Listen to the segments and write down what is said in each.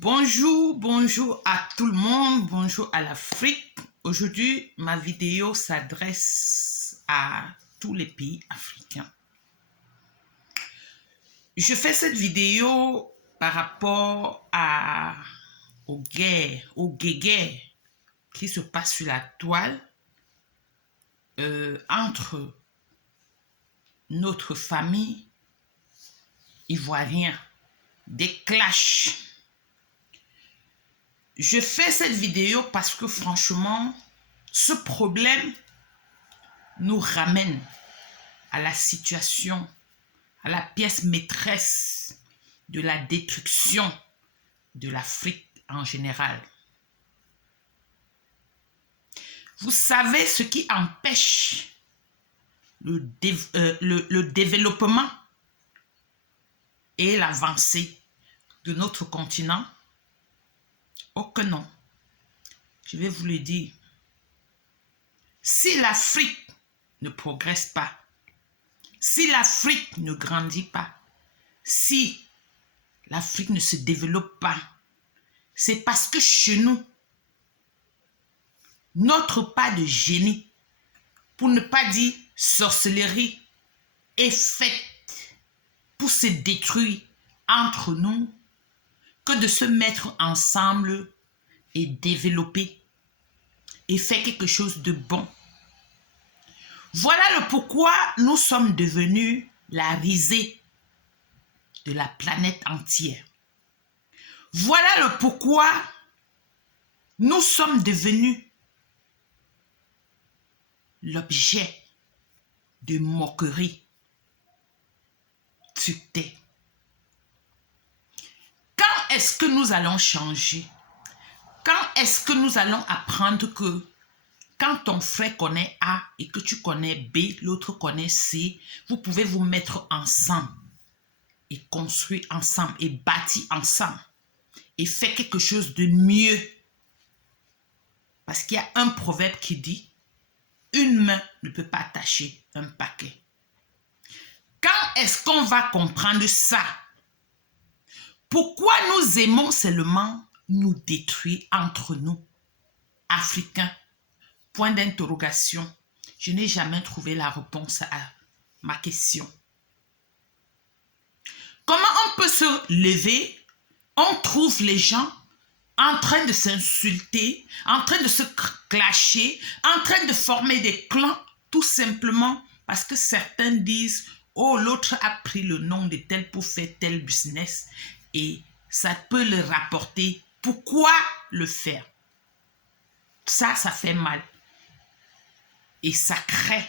Bonjour, bonjour à tout le monde, bonjour à l'Afrique. Aujourd'hui, ma vidéo s'adresse à tous les pays africains. Je fais cette vidéo par rapport aux guerres qui se passent sur la toile entre notre famille ivoirienne, des clashs. Je fais cette vidéo parce que franchement, ce problème nous ramène à la situation, à la pièce maîtresse de la destruction de l'Afrique en général. Vous savez ce qui empêche le développement et l'avancée de notre continent? Oh que non. Je vais vous le dire. Si l'Afrique ne progresse pas, si l'Afrique ne grandit pas, si l'Afrique ne se développe pas, c'est parce que chez nous, notre pas de génie, pour ne pas dire sorcellerie, est faite pour se détruire entre nous que de se mettre ensemble et développer et faire quelque chose de bon. Voilà le pourquoi nous sommes devenus la risée de la planète entière. Voilà le pourquoi nous sommes devenus l'objet de moquerie sur Terre. Quand est-ce que nous allons changer? Quand est-ce que nous allons apprendre que quand ton frère connaît A et que tu connais B, l'autre connaît C, vous pouvez vous mettre ensemble et construire ensemble et bâtir ensemble et faire quelque chose de mieux? Parce qu'il y a un proverbe qui dit « Une main ne peut pas attacher un paquet ». Quand est-ce qu'on va comprendre ça? Pourquoi nous aimons seulement nous détruire entre nous, Africains? Point d'interrogation. Je n'ai jamais trouvé la réponse à ma question. Comment on peut se lever? On trouve les gens en train de s'insulter, en train de se clasher, en train de former des clans, tout simplement parce que certains disent « Oh, l'autre a pris le nom de tel pour faire tel business et ça peut le rapporter. Pourquoi le faire ?» Ça fait mal. Et ça crée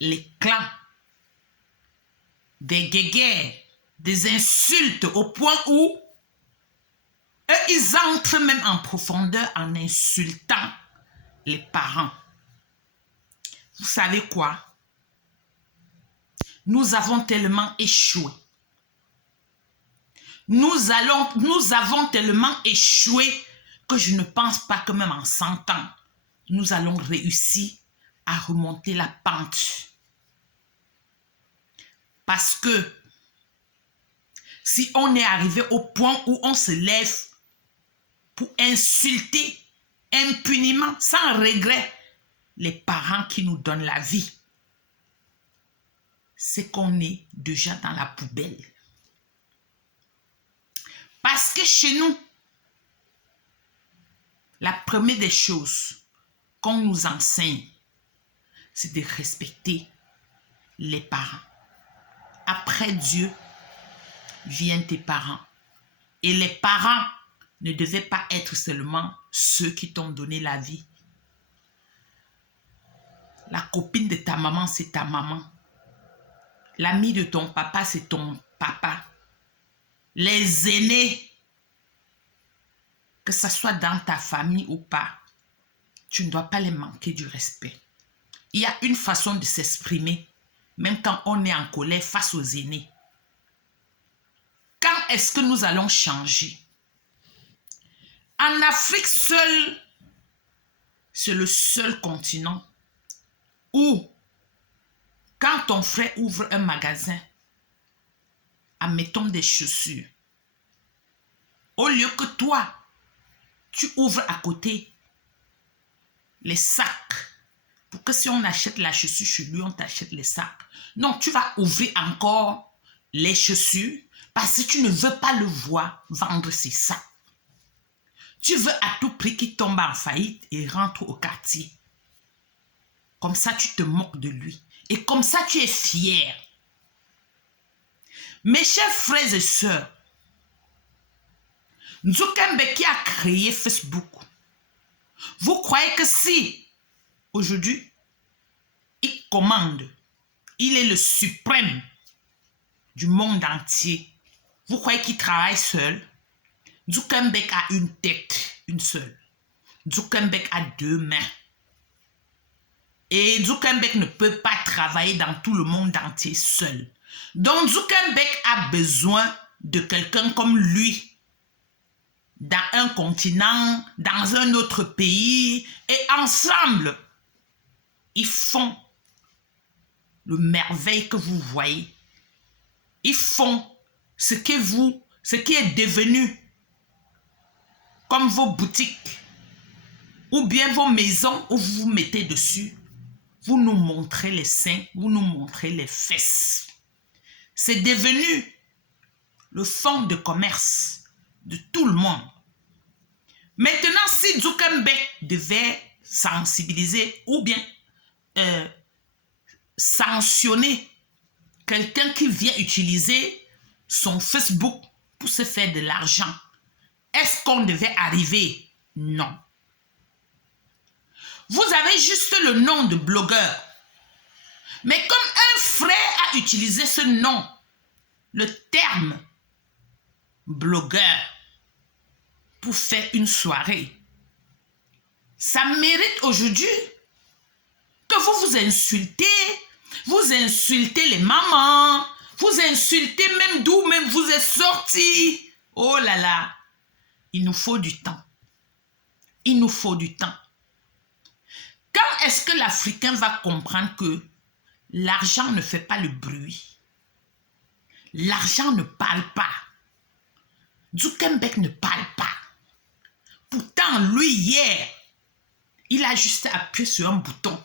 les clans, des guéguerres, des insultes au point où eux, ils entrent même en profondeur en insultant les parents. Vous savez quoi? Nous avons tellement échoué. Nous avons tellement échoué que je ne pense pas que même en 100 ans, nous allons réussir à remonter la pente. Parce que si on est arrivé au point où on se lève pour insulter impunément, sans regret, les parents qui nous donnent la vie, c'est qu'on est déjà dans la poubelle. Parce que chez nous, la première des choses qu'on nous enseigne, c'est de respecter les parents. Après Dieu, viennent tes parents. Et les parents ne devaient pas être seulement ceux qui t'ont donné la vie. La copine de ta maman, c'est ta maman. L'ami de ton papa, c'est ton papa. Les aînés, que ce soit dans ta famille ou pas, tu ne dois pas les manquer du respect. Il y a une façon de s'exprimer, même quand on est en colère face aux aînés. Quand est-ce que nous allons changer? En Afrique seule, c'est le seul continent où, quand ton frère ouvre un magasin, admettons des chaussures, Au lieu que toi, tu ouvres à côté les sacs pour que si on achète la chaussure chez lui, on t'achète les sacs. Non, tu vas ouvrir encore les chaussures parce que tu ne veux pas le voir vendre ses sacs. Tu veux à tout prix qu'il tombe en faillite et rentre au quartier. Comme ça, tu te moques de lui. Et comme ça, tu es fier. Mes chers frères et sœurs, Zuckerberg qui a créé Facebook, vous croyez que si aujourd'hui, il commande, il est le suprême du monde entier, vous croyez qu'il travaille seul? Zuckerberg a une tête, une seule. Zuckerberg a deux mains. Et Zuckerberg ne peut pas travailler dans tout le monde entier seul. Donc Zuckerberg a besoin de quelqu'un comme lui dans un continent, dans un autre pays, et ensemble, ils font le merveille que vous voyez. Ils font ce qui est devenu comme vos boutiques ou bien vos maisons où vous vous mettez dessus. Vous nous montrez les seins, vous nous montrez les fesses. C'est devenu le fonds de commerce de tout le monde. Maintenant, si Zuckerberg devait sensibiliser ou bien sanctionner quelqu'un qui vient utiliser son Facebook pour se faire de l'argent, est-ce qu'on devait arriver? Non. Vous avez juste le nom de blogueur. Mais comme un frère a utilisé ce nom, le terme blogueur, pour faire une soirée, ça mérite aujourd'hui que vous vous insultez les mamans, vous insultez même d'où même vous êtes sortis. Oh là là, il nous faut du temps. Il nous faut du temps. Quand est-ce que l'Africain va comprendre que l'argent ne fait pas le bruit? L'argent ne parle pas. Zuckerberg ne parle pas. Pourtant, lui, hier, il a juste appuyé sur un bouton.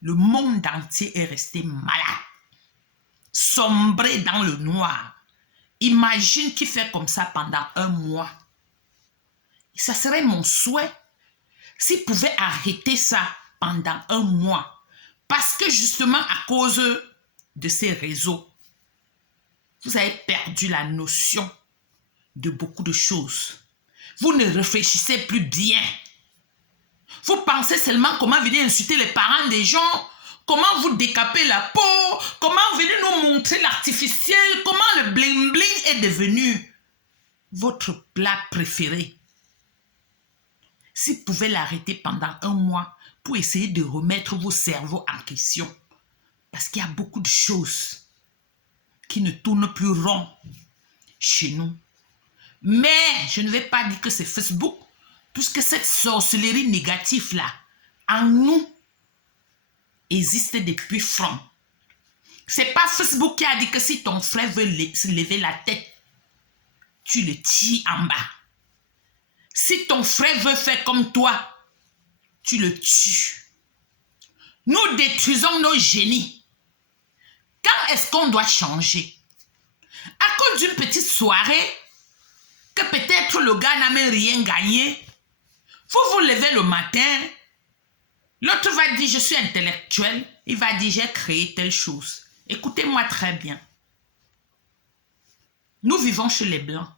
Le monde entier est resté malade, sombré dans le noir. Imagine qu'il fait comme ça pendant un mois. Et ça serait mon souhait s'il pouvait arrêter ça pendant un mois. Parce que justement, à cause de ces réseaux, vous avez perdu la notion de beaucoup de choses. Vous ne réfléchissez plus bien. Vous pensez seulement comment venir insulter les parents des gens, comment vous décaper la peau, comment venir nous montrer l'artificiel, comment le bling bling est devenu votre plat préféré. S'il pouvait l'arrêter pendant un mois pour essayer de remettre vos cerveaux en question. Parce qu'il y a beaucoup de choses qui ne tournent plus rond chez nous. Mais je ne vais pas dire que c'est Facebook, puisque cette sorcellerie négative-là, en nous, existe depuis francs. C'est pas Facebook qui a dit que si ton frère veut se lever la tête, tu le tires en bas. Si ton frère veut faire comme toi, tu le tues. Nous détruisons nos génies. Quand est-ce qu'on doit changer? À cause d'une petite soirée, que peut-être le gars n'a même rien gagné, vous vous levez le matin, l'autre va dire je suis intellectuel, il va dire j'ai créé telle chose. Écoutez-moi très bien. Nous vivons chez les Blancs.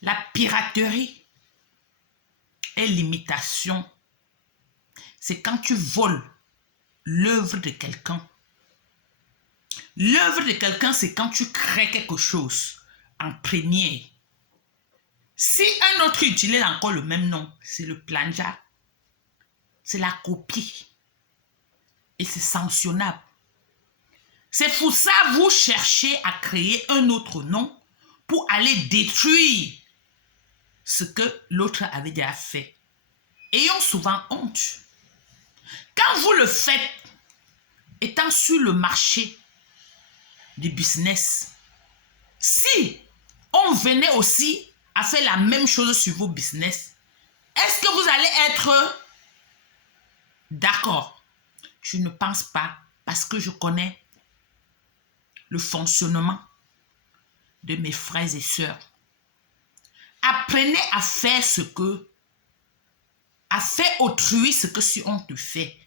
La piraterie et l'imitation, c'est quand tu voles l'œuvre de quelqu'un. L'œuvre de quelqu'un, c'est quand tu crées quelque chose en premier. Si un autre utilise encore le même nom, c'est le plagiat. C'est la copie. Et c'est sanctionnable. C'est pour ça que vous cherchez à créer un autre nom pour aller détruire ce que l'autre avait déjà fait. Ayons souvent honte. Quand vous le faites, étant sur le marché du business, si on venait aussi à faire la même chose sur vos business, est-ce que vous allez être d'accord? Je ne pense pas, parce que je connais le fonctionnement de mes frères et sœurs. Apprenez à faire à faire autrui ce que si on te fait,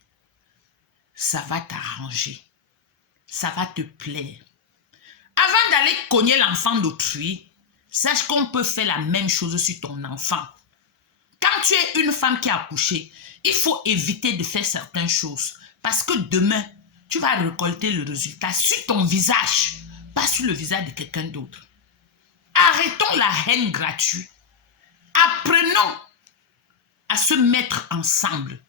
ça va t'arranger, ça va te plaire. Avant d'aller cogner l'enfant d'autrui, sache qu'on peut faire la même chose sur ton enfant. Quand tu es une femme qui a accouché, il faut éviter de faire certaines choses. Parce que demain, tu vas récolter le résultat sur ton visage, pas sur le visage de quelqu'un d'autre. Arrêtons la haine gratuite. Apprenons à se mettre ensemble.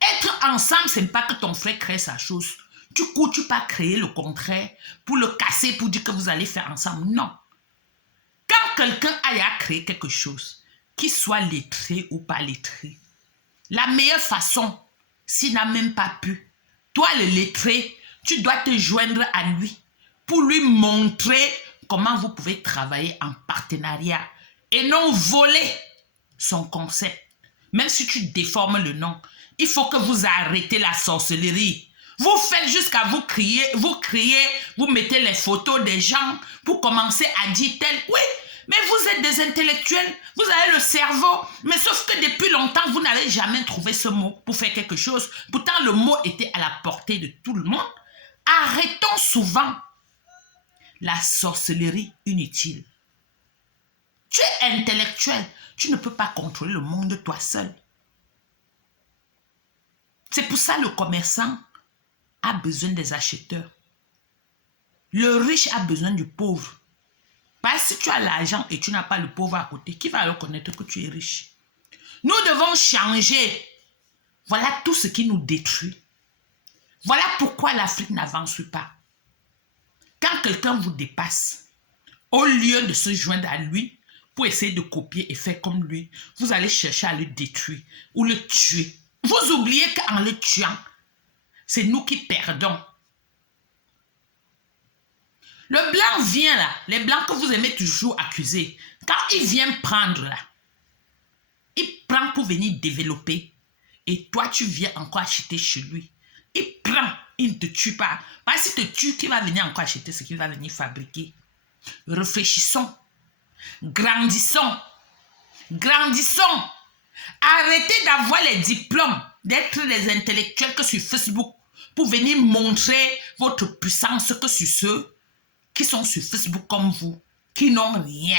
Être ensemble, ce n'est pas que ton frère crée sa chose. Tu cours, tu pas créer le contraire pour le casser, pour dire que vous allez faire ensemble. Non. Quand quelqu'un a à créer quelque chose, qu'il soit lettré ou pas lettré, la meilleure façon, s'il n'a même pas pu, toi le lettré, tu dois te joindre à lui pour lui montrer comment vous pouvez travailler en partenariat et non voler son concept. Même si tu déformes le nom, il faut que vous arrêtez la sorcellerie. Vous faites jusqu'à vous crier, vous mettez les photos des gens pour commencer à dire tel. Oui, mais vous êtes des intellectuels, vous avez le cerveau. Mais sauf que depuis longtemps, vous n'avez jamais trouvé ce mot pour faire quelque chose. Pourtant, le mot était à la portée de tout le monde. Arrêtons souvent la sorcellerie inutile. Tu es intellectuel, tu ne peux pas contrôler le monde toi seul. C'est pour ça que le commerçant a besoin des acheteurs. Le riche a besoin du pauvre. Parce que si tu as l'argent et tu n'as pas le pauvre à côté, qui va reconnaître que tu es riche? Nous devons changer. Voilà tout ce qui nous détruit. Voilà pourquoi l'Afrique n'avance pas. Quand quelqu'un vous dépasse, au lieu de se joindre à lui pour essayer de copier et faire comme lui, vous allez chercher à le détruire ou le tuer. Vous oubliez qu'en le tuant, c'est nous qui perdons. Le blanc vient là, les blancs que vous aimez toujours accuser, quand il vient prendre là, il prend pour venir développer et toi tu viens encore acheter chez lui. Il prend, il ne te tue pas. Parce qu'il te tue, qui va venir encore acheter ce qu'il va venir fabriquer. Réfléchissons, grandissons, grandissons. Arrêtez d'avoir les diplômes, d'être des intellectuels que sur Facebook pour venir montrer votre puissance que sur ceux qui sont sur Facebook comme vous, qui n'ont rien.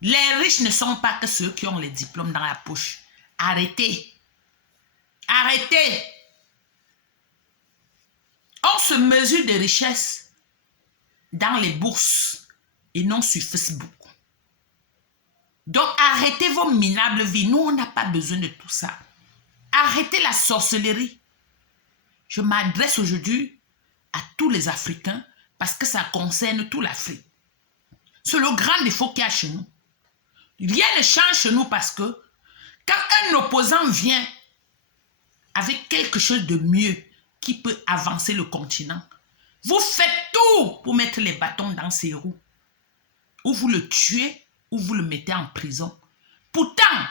Les riches ne sont pas que ceux qui ont les diplômes dans la poche. Arrêtez. Arrêtez. On se mesure de richesse dans les bourses et non sur Facebook. Donc arrêtez vos minables vies. Nous, on n'a pas besoin de tout ça. Arrêtez la sorcellerie. Je m'adresse aujourd'hui à tous les Africains parce que ça concerne toute l'Afrique. C'est le grand défaut qu'il y a chez nous. Rien ne change chez nous parce que quand un opposant vient avec quelque chose de mieux qui peut avancer le continent, vous faites tout pour mettre les bâtons dans ses roues. Ou vous le tuez, ou vous le mettez en prison. Pourtant,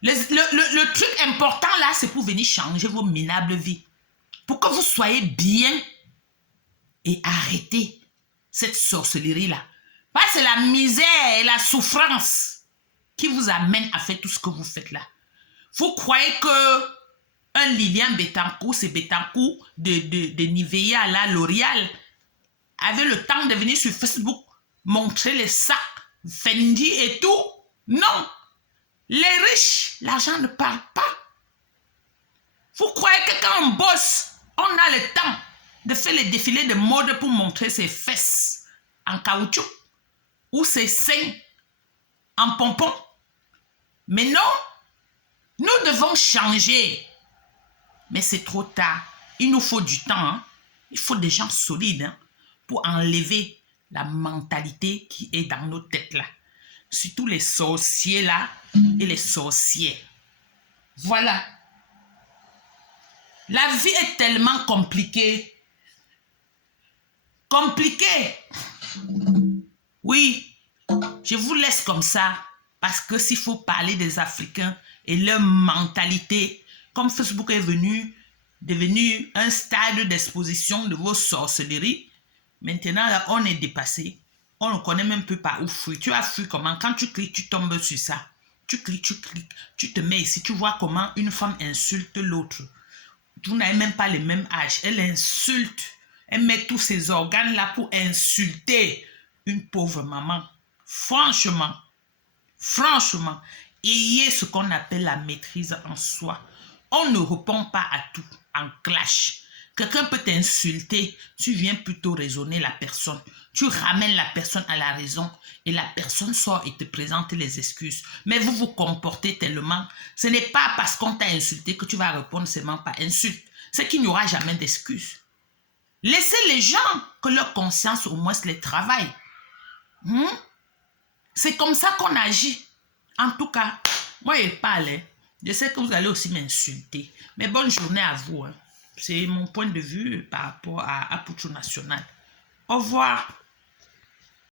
le truc important là, c'est pour venir changer vos minables vies. Pour que vous soyez bien et arrêtez cette sorcellerie-là. Parce que c'est la misère et la souffrance qui vous amène à faire tout ce que vous faites là. Vous croyez que un Lilian Bettencourt, c'est Bettencourt de Nivea, là, L'Oréal, avait le temps de venir sur Facebook montrer les sacs Fendi et tout? Non. Les riches, l'argent ne parle pas. Vous croyez que quand on bosse, on a le temps de faire les défilés de mode pour montrer ses fesses en caoutchouc ou ses seins en pompon? Mais non, nous devons changer. Mais c'est trop tard. Il nous faut du temps. Hein? Il faut des gens solides hein, pour enlever la mentalité qui est dans nos têtes là. Surtout les sorciers là et les sorcières. Voilà. La vie est tellement compliquée. compliqué. Oui, je vous laisse comme ça parce que s'il faut parler des Africains et leur mentalité, comme Facebook est devenu un stade d'exposition de vos sorcelleries, maintenant là, on est dépassé. On ne connaît même plus pas où fuir. Tu as fui comment? Quand tu cliques, tu tombes sur ça. Tu cliques, tu te mets ici, tu vois comment une femme insulte l'autre. Vous n'avez même pas le même âge. Elle insulte. Elle met tous ses organes là pour insulter une pauvre maman. Franchement, ayez ce qu'on appelle la maîtrise en soi. On ne répond pas à tout en clash. Quelqu'un peut t'insulter, tu viens plutôt raisonner la personne. Tu ramènes la personne à la raison et la personne sort et te présente les excuses. Mais vous vous comportez tellement. Ce n'est pas parce qu'on t'a insulté que tu vas répondre seulement par insulte. C'est qu'il n'y aura jamais d'excuses. Laissez les gens que leur conscience au moins les travaille. C'est comme ça qu'on agit. En tout cas, moi je parle. Je sais que vous allez aussi m'insulter. Mais bonne journée à vous. C'est mon point de vue par rapport à Aputu National. Au revoir.